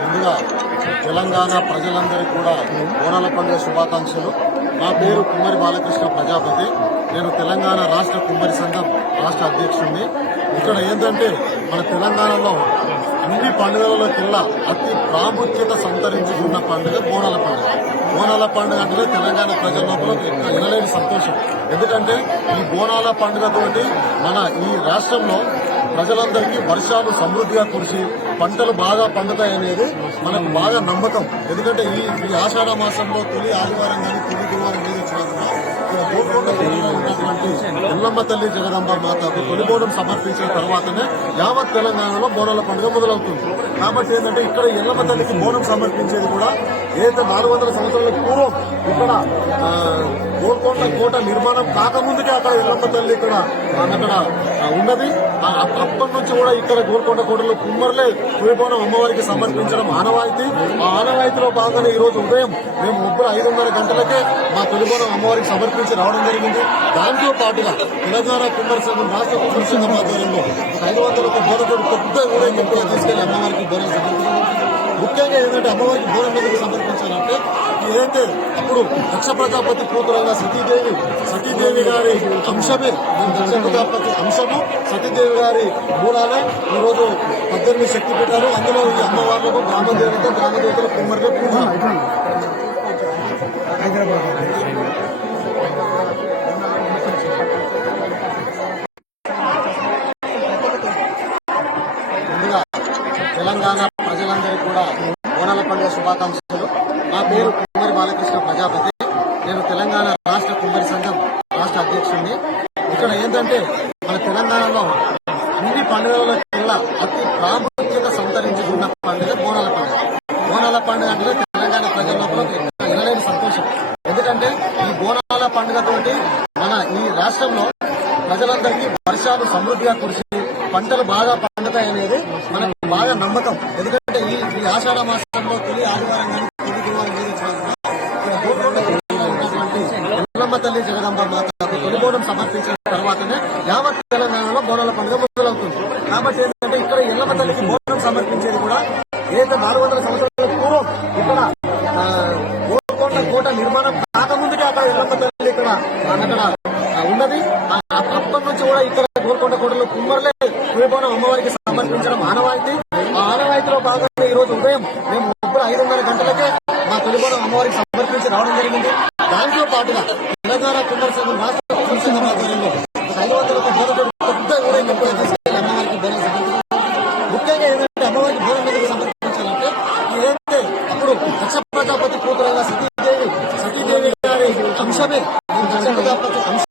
ముందుగా తెలంగాణ ప్రజలందరికీ కూడా బోనాల పండుగ శుభాకాంక్షలు. నా పేరు కుమ్మరి బాలకృష్ణ ప్రజాపతి. నేను తెలంగాణ రాష్ట్ర కుమ్మరి సంఘం రాష్ట్ర అధ్యక్షుడిని. ఇక్కడ ఏంటంటే మన తెలంగాణలో అన్ని పండుగలలోకెల్లా అతి ప్రాముఖ్యత సంతరించుకున్న పండుగ బోనాల పండుగ. బోనాల పండుగ అంటే తెలంగాణ ప్రజల లోపల ఎనలేని సంతోషం. ఎందుకంటే ఈ బోనాల పండుగతోటి మన ఈ రాష్ట్రంలో ప్రజలందరికీ వర్షాలు సమృద్ధిగా కురిసి పంటలు బాగా పండుతాయనేది మనకు బాగా నమ్మకం. ఎందుకంటే ఈ ఆషాఢ మాసంలో తొలి ఆదివారం కానీ తొలి గురువారం మీద వచ్చినప్పుడు ఉన్నటువంటి ఎల్లమ్మ తల్లి జగదంబ మాతకు తొలి బోనం సమర్పించిన తర్వాతనే యావత్ తెలంగాణలో బోనాల పండుగ మొదలవుతుంది. కాబట్టి ఏంటంటే ఇక్కడ ఎల్లమ్మ తల్లికి బోనం సమర్పించేది కూడా ఏదైతే 400 సంవత్సరాల పూర్వం ఇక్కడ గోల్కొండ కోట నిర్మాణం కాకముందుకే అక్కడ ఎల్లమ్మ తల్లి ఇక్కడ ఉన్నది. అప్పటి నుంచి కూడా ఇక్కడ గోల్కొండ కోటలో కుమ్మర్లే తొలిబోనం అమ్మవారికి సమర్పించడం ఆనవాయితీ. ఆ ఆనవాయితీలో భాగంగా ఈ రోజు ఉదయం మేము 5:30 గంటలకే మా తొలిబోనం అమ్మవారికి సమర్పించి రావడం జరిగింది. దాంతో పాటుగా తెలంగాణ కుమ్మరి సంఘం రాష్ట్ర కుమ్మరి సంఘం ఆధ్వర్యంలో 500 బోనతోటి పెద్ద ఊరేగింపుగా తీసుకెళ్లి అమ్మవారికి బోనం సమర్పించారు. ముఖ్యంగా ఏంటంటే అమ్మవారికి బోనం ఎందుకు సమర్పించాలంటే ఏదైతే అప్పుడు దక్ష ప్రజాపతి కూతురైన సతీదేవి గారి అంశమే దక్ష ప్రజాపతి అంశము సతీదేవి గారి మూలాలే ఈరోజు 18 శక్తి పెట్టారు. అందులో ఈ అమ్మవార్లకు గ్రామదేవతలు కుమ్మరిలో పూజ. ముందుగా తెలంగాణ ప్రజలందరికీ కూడా బోనాల పండుగ శుభాకాంక్షలు. నా పేరు కుమ్మరి బాలకృష్ణ ప్రజాపతి. నేను తెలంగాణ రాష్ట్ర కుమ్మరి సంఘం రాష్ట్ర అధ్యక్షుడిని. ఇక్కడ ఏంటంటే మన తెలంగాణలో అన్ని పండుగలకెల్లా అతి ప్రాముఖ్యత సంతరించుకున్న పండుగ బోనాల పండుగ. బోనాల పండుగ అంటే తెలంగాణ ప్రజల లోపల ఎనలేని సంతోషం. ఎందుకంటే ఈ బోనాల పండుగతోటి మన ఈ రాష్ట్రంలో ప్రజలందరికీ వర్షాలు సమృద్ధిగా కురిసి పంటలు బాగా పండుతాయనేది మనకు బాగా నమ్మకం. ఎందుకంటే ఈ ఆషాఢ మాసంలో తొలి ఆదివారం కానీ తొలి గురువారం మీద ఉన్నటువంటి ఎల్లమ్మ తల్లి జగదంబ మాతకు తొలి బోనం సమర్పించిన తర్వాతనే యావత్ తెలంగాణలో బోనాల పండుగ మొదలవుతుంది. కాబట్టి ఏంటంటే ఇక్కడ ఎల్లమ్మ తల్లికి బోనం సమర్పించేది కూడా ఏదైతే 400 సంవత్సరాల పూర్వం ఇక్కడ గోల్కొండ కోట నిర్మాణం కాకముందుకే అక్కడ ఎల్లమ్మ తల్లి ఇక్కడ ఉన్నది. అప్పటి నుంచి కూడా ఇక్కడ గోల్కొండ కోటలో కుమ్మర్లే తొలిబోనం అమ్మవారికి సమర్పించడం ఆనవాయితీ. ఆ ఆనవాయితీలో భాగంగా ఈ రోజు ఉదయం మేము 5:30 గంటలకే మా తొలిబోనం అమ్మవారికి సమర్పించి రావడం జరిగింది. దాంతో పాటుగా తెలంగాణ కుమ్మరి సంఘం రాష్ట్ర కుమ్మరి సంఘం ఆధ్వర్యంలో 500 బోనతోటి పెద్ద ఊరేగింపుగా తీసుకెళ్లి అమ్మవారికి బోనం సమర్పించారు. ముఖ్యంగా ఏంటంటే అమ్మవారికి బోనం ఎందుకు సమర్పించాలంటే ఏదైతే అప్పుడు దక్ష ప్రజాపతి కూతురైన సతీదేవి గారి అంశమే దక్ష ప్రజాపతి అంశం